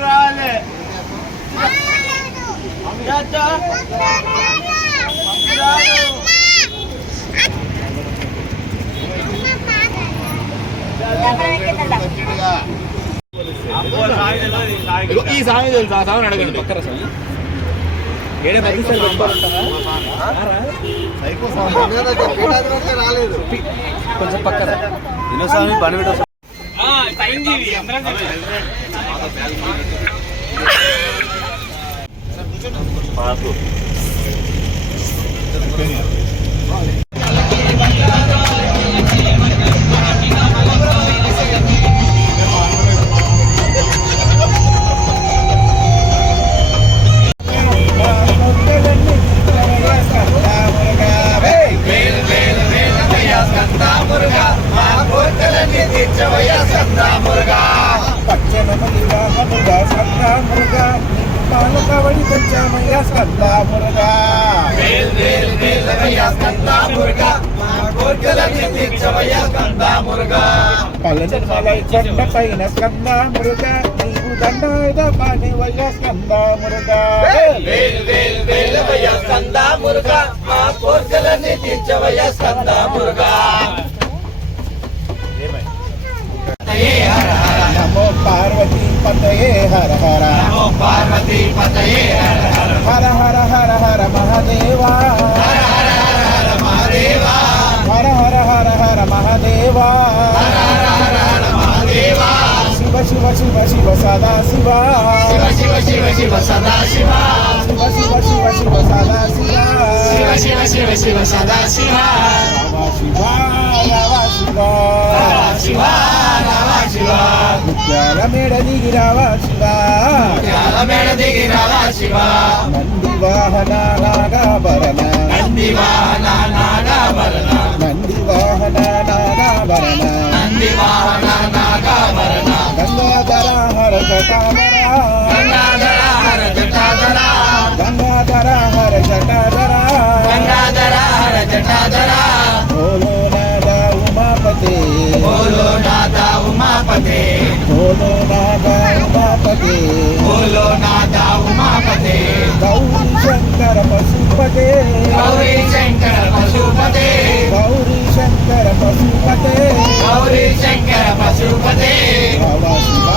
రావాలి ఈ సామి తెలుసు ఆ సామిని అడగండి పక్కన సామి ఏడే రాలేదు కొంచెం పక్కన వినోస్వామి పని పెట్ట పైన స్కంద మురుగా నీవు దండ పాని వయ్య స్కంద మురుగా స్కంద మురుగా మా కోర్కెలన్నీ తీర్చవయ్య స్కంద మురుగా నమో పార్వతీ పతయే హర హర నమో పార్వతీ పతయే హర హర హర హర హర మహాదేవా హర హర హర హర మహాదేవా హర హర హర హర మహాదేవా హర హర హర హర మహాదేవా శివ శివ శివ శివ సదా శివ శివ శివ శివ శివ సదా శివ శివ శివ శివ శివ సదా శివ శివ శివ శివ శివ సదా శివ శివ శివ శివ శివ ముత్యాల మేడ దిగి రావా శివ ముత్యాల మేడ దిగి రావా శివ నంది వాహన నాగాభరణ నంది వాహన నాగాభరణ నంది వాహన నాగాభరణ నంది వాహన నాగాభరణ గంగాధర హర జటాధర గంగాధర హర జటాధర గంగాధర హర జటాధర గంగాధర హర జటాధర బోలో నాదా ఉమాపతే బోలో నాదా ఉమాపతే బోలో నాదా ఉమాపతే బోలో నాదా ఉమాపతే గౌరీ శంకర పశుపతే గౌరీ శంకర పశుపతే గౌరీ శంకర పశుపతే గౌరీ శంకర పశుపతే రవ శివ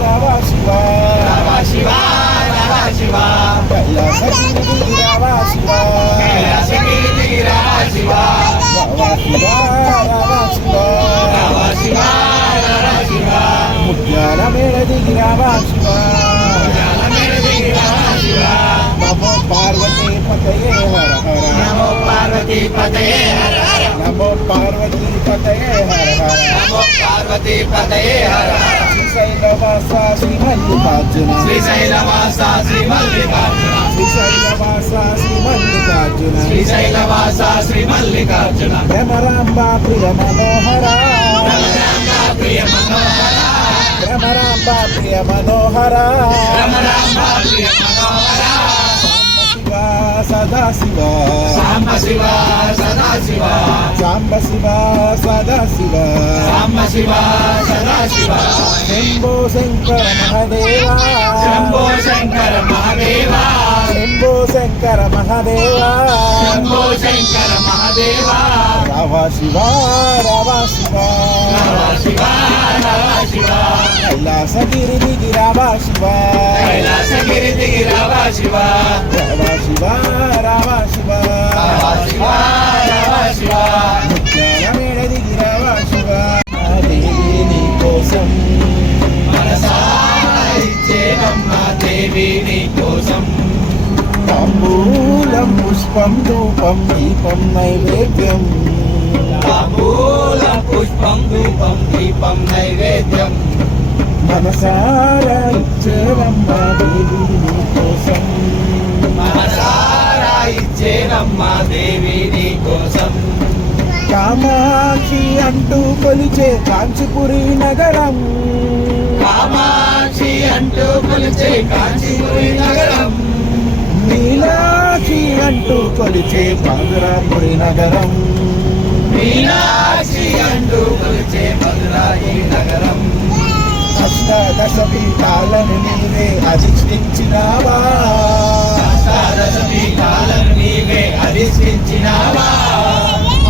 రవ శివ రవ శివ రవ శివ కైలాసగిరి రవ శివ కైలాసగిరి రవ శివ రవ శివ రవ శివ రవ శివ రవ శివ ముత్యాల మేడ దిగి రవ శివ ముత్యాల మేడ దిగి రవ శివ నమో పార్వతీ పతయే హర హర నమో పార్వతీ పతయే హర హర నమో పార్వతీ పతయే హర హర నమో పార్వతీ పతయే హర హర శ్రీశైలవాస శ్రీ మల్లికార్జున శ్రీశైలవాస శ్రీ మల్లికార్జున శ్రీశైలవాస శ్రీ మల్లికార్జున శ్రీశైలవాస శ్రీ మల్లికార్జున భ్రమరాంబ ప్రియ మనోహర భ్రమరాంబ ప్రియ మనోహర భ్రమరాంబ ప్రియ మనోహర భ్రమరాంబ ప్రియ మనోహర సదా శివ సాంబ శివ సదా శివ సాంబ శివ సదా శివ సాంబ శివ సదా శివ శంభో శంకర మహాదేవా శంభో శంకర మహాదేవా శంభో శంకర మహాదేవా శంభో శంకర మహాదేవా రవ శివ రవ శివ రవ శివ రవ శివ కైలాసగిరి దిగి రవ శివ కైలాసగిరి దిగి రవ శివ రవ శివ రవ శివ రవ శివ రవ శివ ముత్యాల మేడ దిగి రవ శివ దేవి నీ కోసం మనసారా ఇచ్చేనమ్మ దేవి నీ కోసం తాంబూలం పుష్పం ధూపం దీపం నైవేద్యం తాంబూలం పుష్పం ధూపం దీపం నైవేద్యం మనసారా ఇచ్చేనమ్మ దేవి నీ కోసం మనసారా ఇచ్చేనమ్మ దేవి నీ కోసం కామాక్షి అంటూ కొలిచే కాంచీపురి నగరం కామాక్షి అంటూ కొలిచే కాంచీపురి నగరం మీనాక్షి అంటూ కొలిచే మధురాపురి నగరం మీనాక్షి అంటూ కొలిచే మధురాయి నగరం అష్టాదశ పీఠాలను నీవే అధిష్ఠించినావా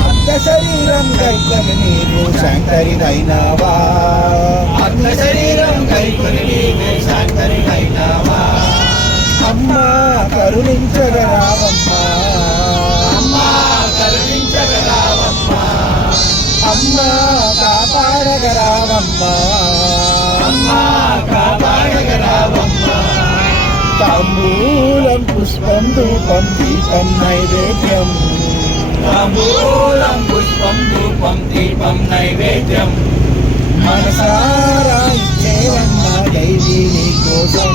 అర్ధ శరీరం కైకొని నీవు శంకరినైనావా అమ్మా కరుణించగరావమ్మా అమ్మా కాపాడగరావమ్మా తాంబూలం పుష్పం ధూపం దీపం నైవేద్యం మనసారా ఇచ్చేవమ్మా దైవీ నీ కోసం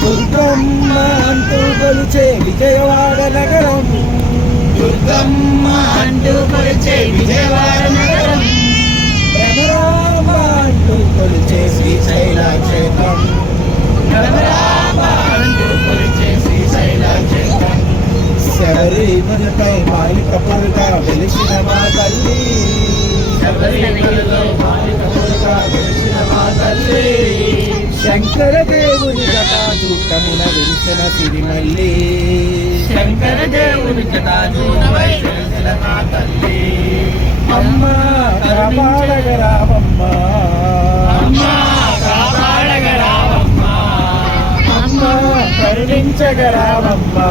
దుర్గమ్మ అంటూ కొలిచే విజయవాడ నగరం భ్రమరాంబ అంటూ కొలిచే శ్రీశైల క్షేత్రం శబరిమలపై మాలికపురుగా వెలిసిన మా తల్లి శంకర దేవుని జటాజూటమున వెలిసిన సిరిమల్లి అమ్మా కాపాడగరావమ్మా అమ్మా కరుణించగరావమ్మా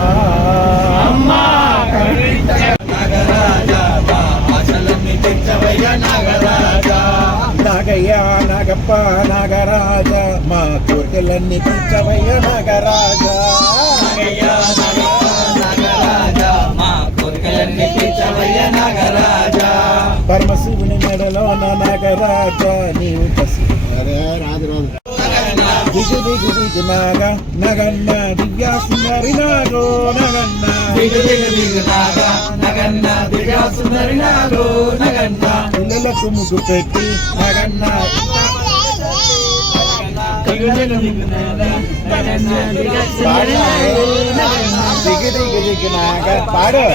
నాగయ్య నాగప్ప నాగరాజ మా కోరికలన్నీ తీర్చవయ్య నాగరాజా పరమశివుని మెడలో నా నాగరాజ నీవు రాజు దిగు దిగు దిగు నాగ నగన్న దివ్యా సుందరి నాగో నగన్న పిల్లలకు ముగ్గు పెట్టి నగన్న దిగు దిగు దిగు నాగ పాడు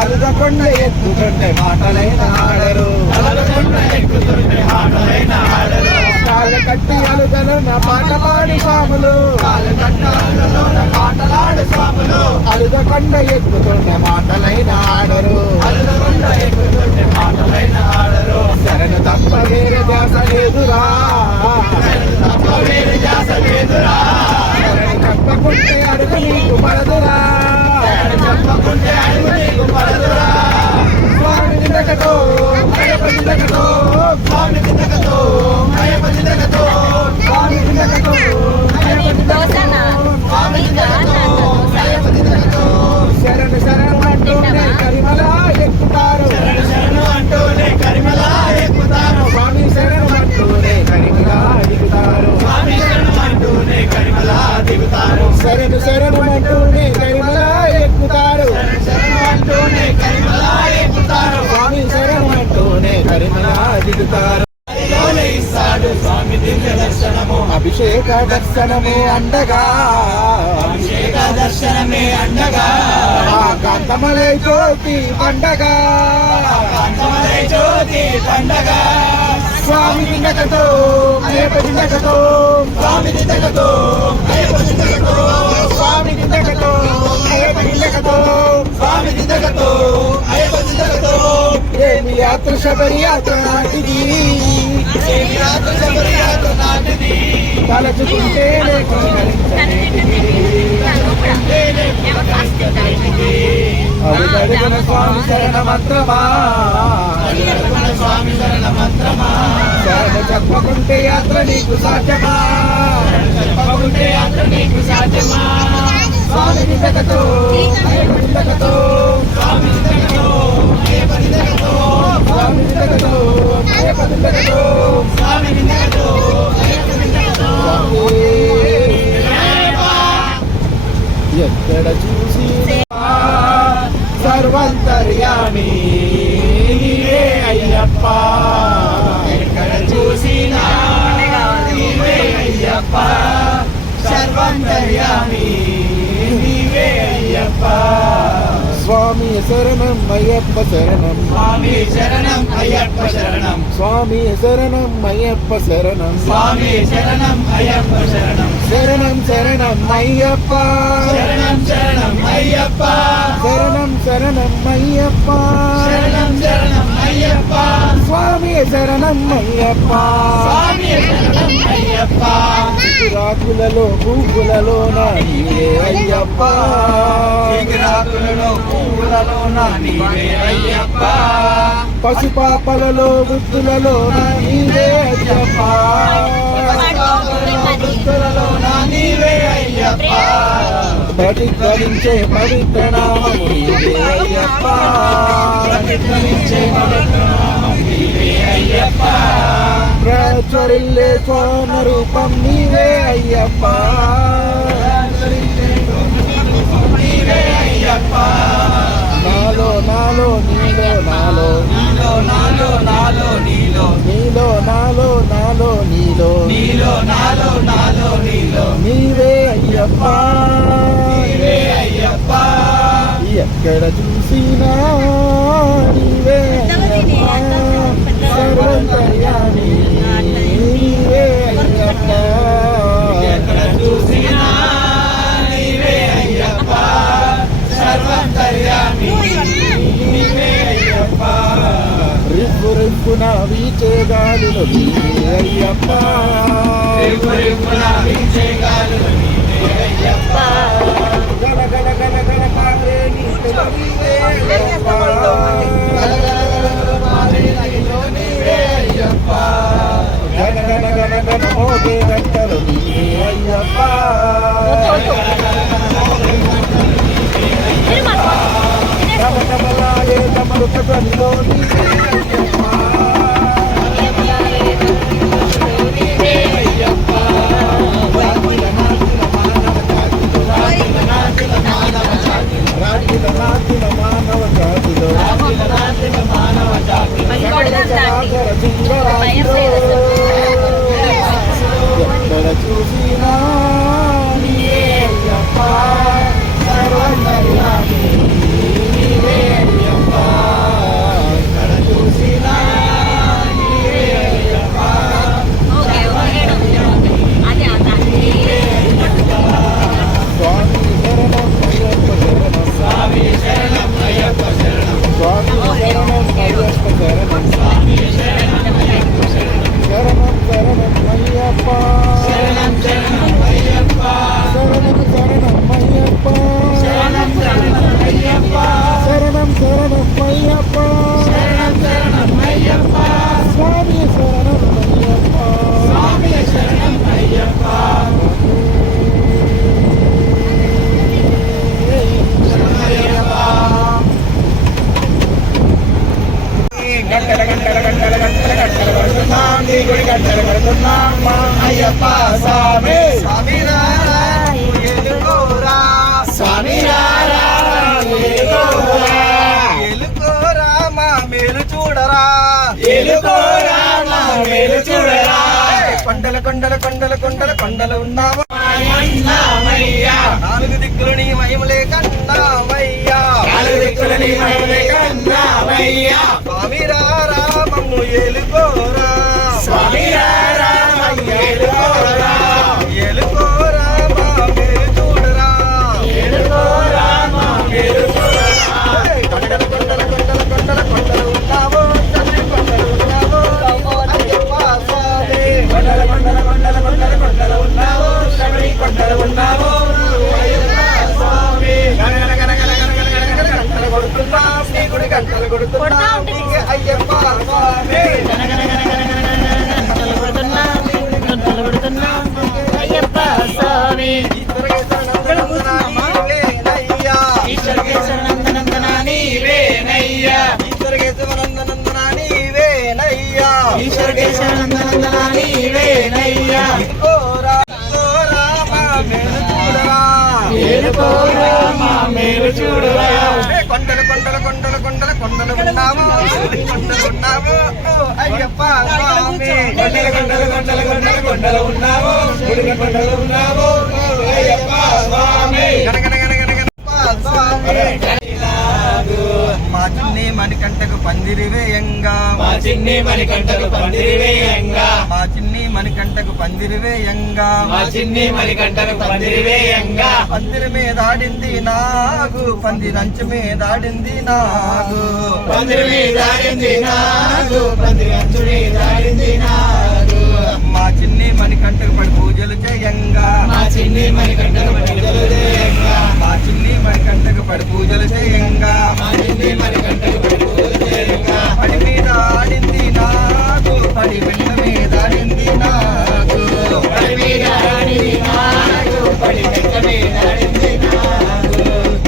అరుదకొండ ఎక్కుతుంటే మాటలైన ఆడరు కాళ్ళ కట్టి అలుగలు నా పాట పాడు స్వాములు అరుదకొండ ఎక్కుతుంటే మాటలైన ఆడరు శరణు తప్ప వేరే ధ్యాస లేదురా శరణు తప్పకుంటే అడుగు నీకు పడదురా స్వామి జిందగతో అయ్యప్ప జిందగతో స్వామి జిందగతో అయ్యప్ప జిందగతో స్వామి జిందగతో అయ్యప్ప జిందగతో స్వామి జిందగతో అయ్యప్ప జిందగతో శరణు శరణు అంటూనే కరిమల ఎక్కుతారు శరణు శరణు అంటూనే కరిమల ఎక్కుతారు స్వామి శరణు అంటూనే కరిమల దిగుతారు స్వామి శరణు అంటూనే కరిమల దిగుతారు శరణు శరణు అంటూనే కరిమల ఎక్కుతారు శరణు అంటూనే కరిమల ఎక్కుతారు స్వామి శరణు అంటూనే కరిమల దిగుతారు ఇస్తాడు స్వామి దివ్య దర్శనము అభిషేక దర్శనమే అండగా అభిషేక దర్శనమే అండగా కాంతమలై జ్యోతి పండగ కాంతమలై జ్యోతి పండగ స్వామి దిండకతో అయ్యప్ప దిండకతో స్వామి దిండకతో అయ్యప్ప దిండకతో స్వామి దిండకతో అయ్యప్ప దిండకతో స్వామి దిండకతో అయ్యప్ప దిండకతో ఏమి యాత్ర శబరి యాత్ర నాటిది ఏమి యాత్ర శబరి యాత్ర నాటిది తలచుకుంటేనే అడుగడుగున స్వామి శరణ మంత్రమా స్వామి శరణ మంత్రమా శరణ చెప్పకుంటే యాత్ర నీకు సాధ్యమా చెప్పకుంటే యాత్ర నీకు సాధ్యమా స్వామి దిండకతో అయ్యప్ప దిండకతో స్వామి దిండకతో అయ్యప్ప దిండకతో స్వామి దిండకతో అయ్యప్ప దిండకతో స్వామి దిండకతో అయ్యప్ప దిండకతో ఎక్కడ చూసి సర్వంతర్యామి నీవే అయ్యప్ప ఎక్కడ చూసినా నీవే అయ్యప్ప సర్వంతర్యామి నీవే అయ్యప్ప స్వామి శరణం అయ్యప్ప శరణం స్వామి శరణం అయ్యప్ప శరణం స్వామి శరణం అయ్యప్ప శరణం స్వామి శరణం అయ్యప్ప శరణం శరణం శరణం అయ్యప్ప శరణం శరణం అయ్యప్ప శరణం శరణం అయ్యప్ప శరణం శరణం అయ్యప్ప స్వామి శరణం అయ్యప్ప స్వామి శరణం అయ్యప్ప రాకులలో పూకులలో నీవే అయ్యప్ప రాకులలో పూలలో నీవే అయ్యప్ప పశుపాపలలో వృద్ధులలో నీవే అయ్యప్ప వృద్ధులలో నీవే అయ్యప్ప ప్రతిధ్వనించే పవిత్ర నామము నీవే అయ్యప్ప ప్రతిధ్వనించే పవిత్ర నామము నీవే అయ్యప్ప ప్రచురిల్లే స్వర్ణ రూపం నీవే అయ్యప్ప నీవే అయ్యప్ప నాలో నాలో నీలో నాలో నీలో నాలో నాలో నీలో నీలో నాలో నాలో నీలో నీలో నాలో నాలో నీలో నీవే అయ్యప్ప నీవే అయ్యప్ప ఎక్కడ చూసినా నీవే అయ్యప్ప సర్వంతర్యామి నీవే అయ్యప్ప ఎక్కడ చూసినా నీవే అయ్యప్ప సర్వంతర్యామి నీవే అయ్యప్ప రివ్వు రివ్వున వీచే గాలులు నీవే అయ్యప్ప రివ్వు రివ్వున వీచే గాలులు నీవే అయ్యప్ప గల గల గల గల పారే నీలో నీవే అయ్యప్ప గల గల గల పారే నీలో నీవే అయ్యప్ప గల గల గల గల మోగే గంటలు నీవే అయ్యప్ప కమలాయే కమలుక గనిలో నీవే అయ్యప్ప రాజుల మానవ జాతిలో ఎక్కడ చూసినా నీవే అయ్యప్ప సర్వంతర్యామి నీవే అయ్యప్ప ఎక్కడ చూసినా నీ గుడి గంటలు కడుతున్నాం మా అయ్యప్ప స్వామి. స్వామి రారా ఎలుకోరా, స్వామి రారా ఎలుకోరా, ఎలుకోరా మా మేలు చూడరా, ఎలుకోరా మా మేలు చూడరా. కొండల కొండల కొండల కొండల కొండలు ఉన్నావా నాలుగు దిక్కులు నీ మహిమలే కన్నావయ్యా, నాలుగు దిక్కులు నీ మహిమలే కన్నావయ్యా. స్వామి రారా మమ్ము ఏలుకోరా, స్వామి రారా మమ్ము ఏలుకోరా, ఏలుకోరా మా మేలు చూడరా, ఏలుకోరా మా మేలు చూడరా. కొండల కొండల కొండల కొండల కొండలు ఉన్నావో తండ్రి కొండలు ఉన్నావో అయ్యప్ప స్వామి. కొండల కొండల కొండల కొండల కొండలు ఉన్నావో శబరి కొండలు ఉన్నావో అయ్యప్ప స్వామి. గంటలు కొడుతున్నాం నీ గుడి గంటలు కొడుతున్నాం నీకే అయ్యప్ప స్వామి. గంటలు కొడుతున్నాం అయ్యప్ప స్వామి. ఈశ్వరకే శరణందనందన నీవేనయ్యా, ఈశ్వరకే శరణందనందన నీవేనయ్యా, ఈశ్వరకే శరణందనందన నీవేనయ్యా. కోరా కోరా మా మేలు చూడరా, ఏలుకోరా మా మేలు చూడరా. కొండలు కొండలు కొండలు కొండల కొండలు ఉన్నాము, కొండలు ఉన్నాము అయ్యప్ప స్వామి. కొండల కొండలు కొండలు కొండల కొండలు ఉన్నాము, గుడి కొండలు ఉన్నాము అయ్యప్ప స్వామి. మా చిన్ని మణికంఠకు పందిరి వేయంగా, మా చిన్ని మణికంఠకు పందిరి వేయంగా, మా చిన్ని మణికంఠకు పందిరి వేయంగా, మా చిన్ని మణికంఠకు పందిరి వేయంగా. పందిరి మీద ఆడింది నాగు, పందిరంచు మీద ఆడింది నాగు, పందిరి మీద ఆడింది నాగు, పందిరంచు మీద ఆడింది నాగు. మా చిన్ని మణికంఠకు పడి పూజలు చేయంగా, మా చిన్ని మణికంఠకు పూజలు చేయంగా, మా చిన్ని మణికంఠకు పడి పూజలు చేయంగా, మా చిన్ని మణికంఠకు పడి పూజలు చేయంగా. పడి మీద ఆడింది నాగు, పడి వెంట మీద ఆడింది నాగు, పడి మీద ఆడింది నాగు, పడి వెంట మీద ఆడింది నాగు.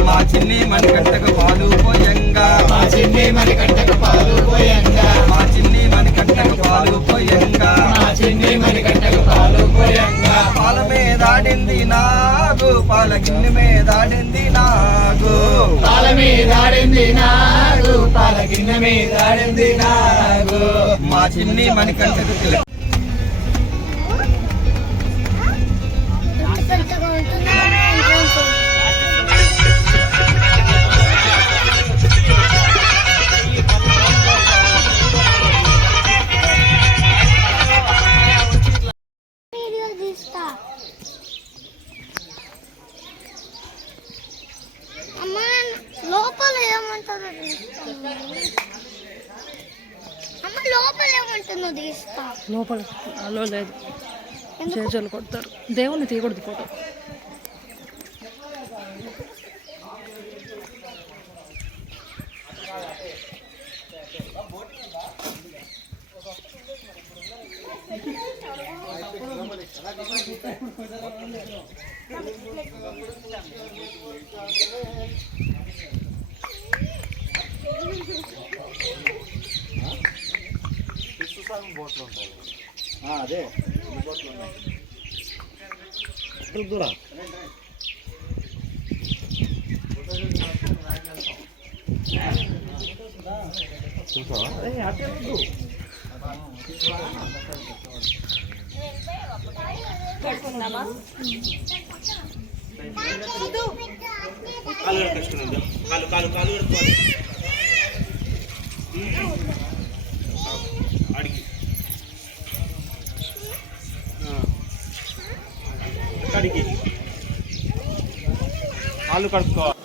మా చిన్ని మణికంఠకు పాలు పోయంగా, మా చిన్ని మణికంఠకు పాలు పోయంగా, మా చిన్ని మణికంఠకు పాలు పోయంగా, మా చిన్ని మణికంఠకు పాలు పోయంగా. పాల మీద ఆడింది నాగు, పాల గిన్నె మీద ఆడింది నాగు, పాల మీద ఆడింది నాగు, పాల గిన్నె మీద ఆడింది నాగు. మా చిన్ని మణికంఠకు తిలక లోపల ఏమంటారో అమ్మ, లోపల ఏమంటుందో తీస్తా. లోపల అలో లేదు, చేజలు కొడతారు. దేవుని తీయకూడదు ఫోటో. అదే దూరా కాలు కాలు కాలు పెట్టుకోవాలి అడిగి అడిగి కాళ్ళు కడుక్కోవాలి.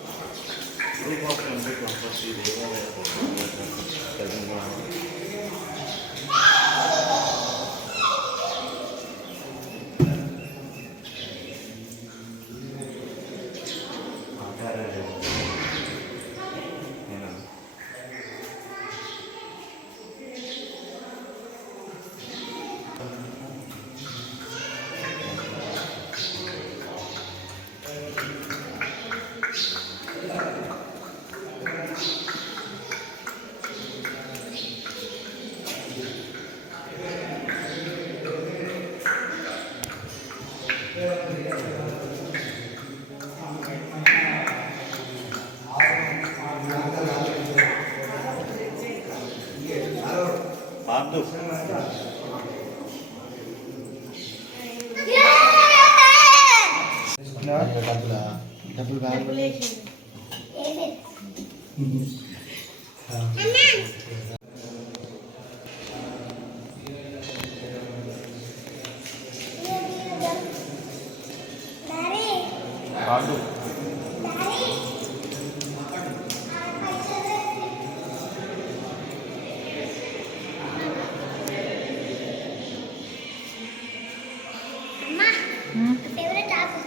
ఫేవరెట్ ఆకు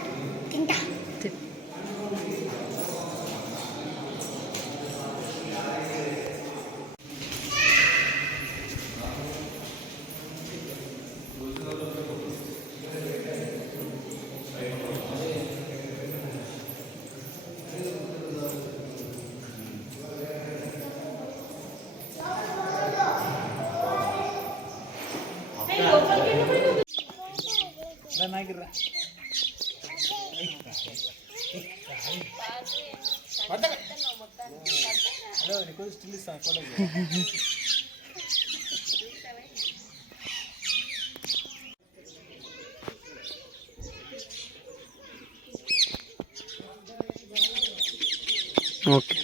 తింటా. ఓకే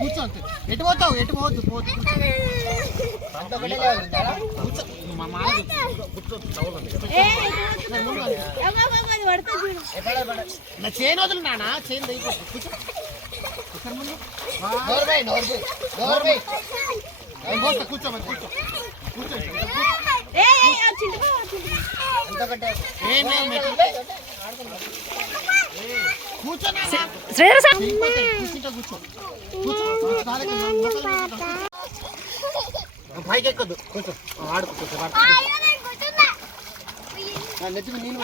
కూర్చో అంతే. ఎటు పోతావు? ఎటు పోవద్దు. నా చేను వదులు నానా, చేను దిగిపోతుంది. కూర్చో కూర్చోమని కూర్చో కూర్చో. పైకి ఎక్కద్దు, కొంచెం ఆడుకో. నెత్తిమి నీళ్ళు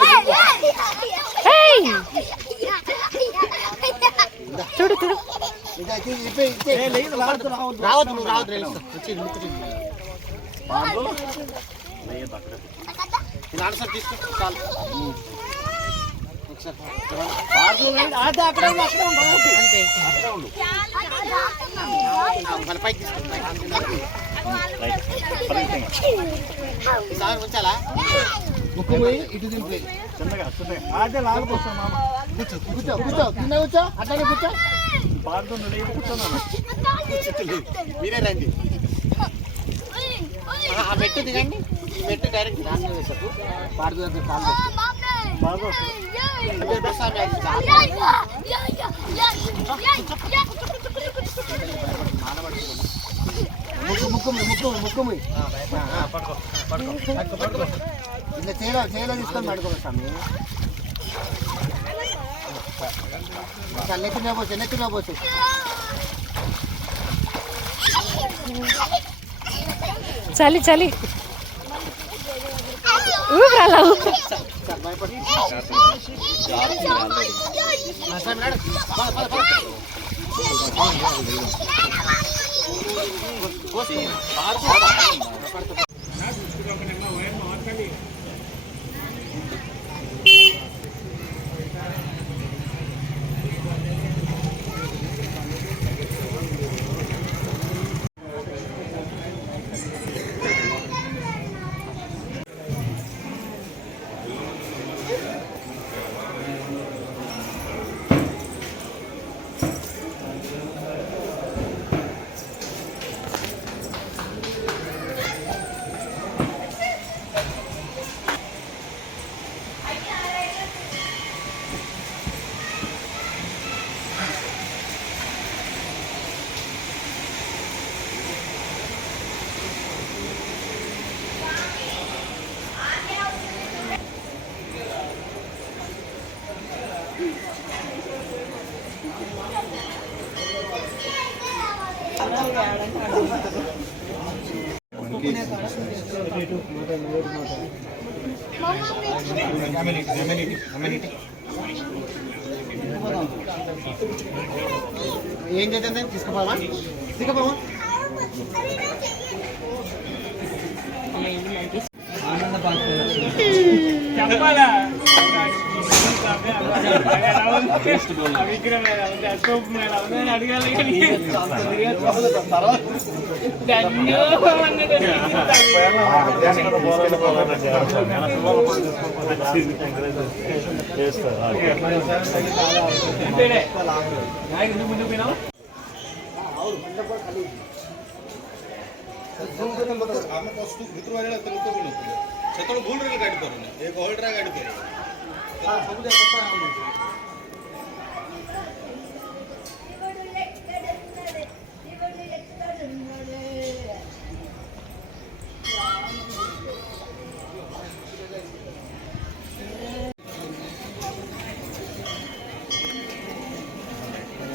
చూడు చూడు. రావద్దు, నువ్వు రావద్దు. ఆన్సర్ తీసుకో చాలు. పైకి తీసుకో. ఉంచాలా? ముక్కు పోయి ఇటు దింపి కూర్చో కూర్చో కూర్చో. కింద కూర్చో, అట్లానే కూర్చో. మీరే రండి. ఆ మెట్టు దిగండి. ఈ మెట్టు డైరెక్ట్ దాని మీద వేసారు. పాడుతూ ముక్కు ఇలా చేయలో తీసుకొని పడుకోవచ్చు స్వామి. నెత్తిన పోసు చలి చలి ఊపిరాలా ఏం చేద్దాం తీసుకుపోవా తీసుకుపోవా చెప్పాలా అడగాలి ముందు పోయినా ସେତେବେଳେ ଭୁଲରେ ଗାଡ଼ି ପାରୁନି ଏ ଗହଳିରେ ଗାଡ଼ି ପାରୁନି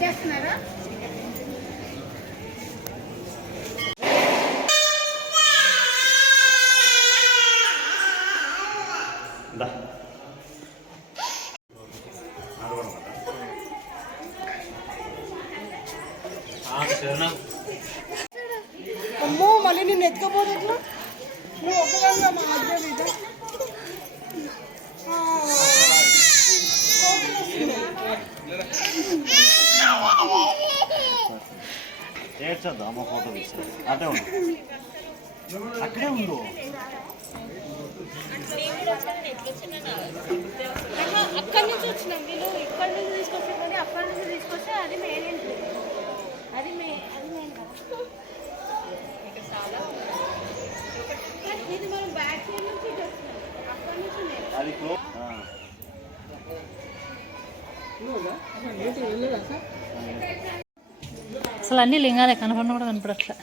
చేస్తున్నారా అమ్మో మళ్ళీ నేను ఎత్తుకపోతే ఎట్లా నువ్వు ఒక్కదానిగా మా మధ్య మీద ఏడ్చొద్దు అమ్మ ఫోటో తీసి అదే ఉండు అక్కడే ఉండు అక్కడి నుంచి వచ్చినాం వీళ్ళు ఇక్కడి నుంచి తీసుకొచ్చారు అక్కడి నుంచి తీసుకొస్తే అది మెయిన్ ఎంట్రీ అది మెయిన్ ఇది మనం బ్యాక్ సైడ్ నుంచి అక్కడి నుంచి అది క్లోజ్ అసలు అన్ని లింగాలే కనపడిన కూడా కనపడట్లే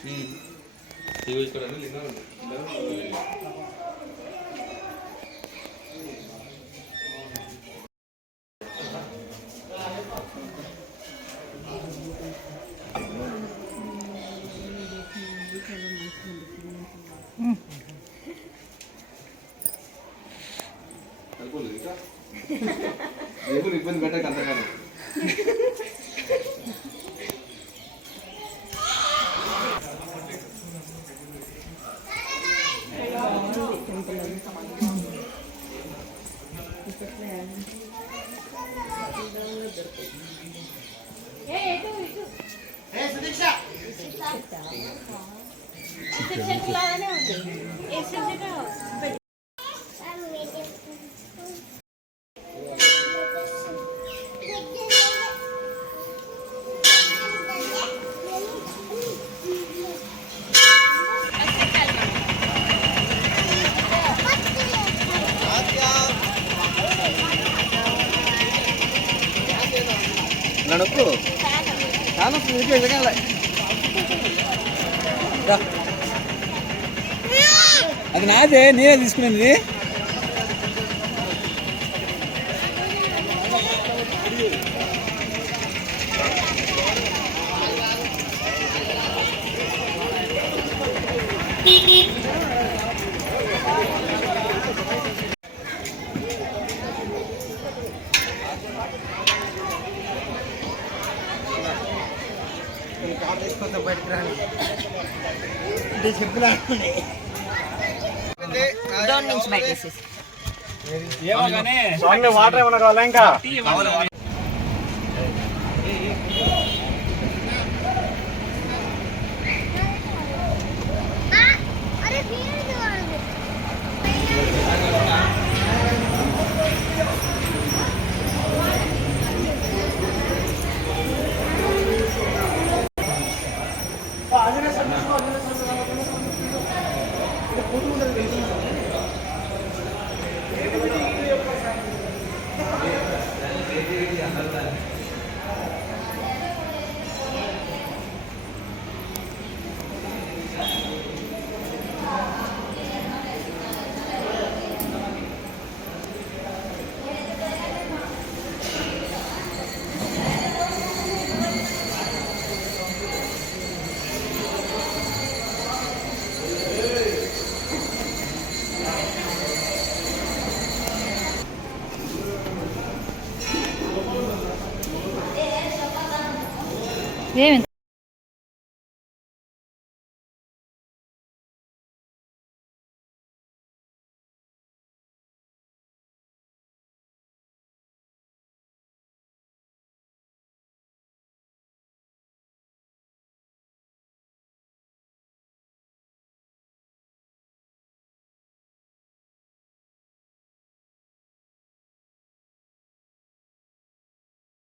ఇబ్బంది పెట్టక అంతగానే నడుపు అది నాదే నేనే తీసుకునేది డోర్ నుంచి బయట వేసేసి వాటర్ ఏమన్నా కావాలా ఇంకా ఏమి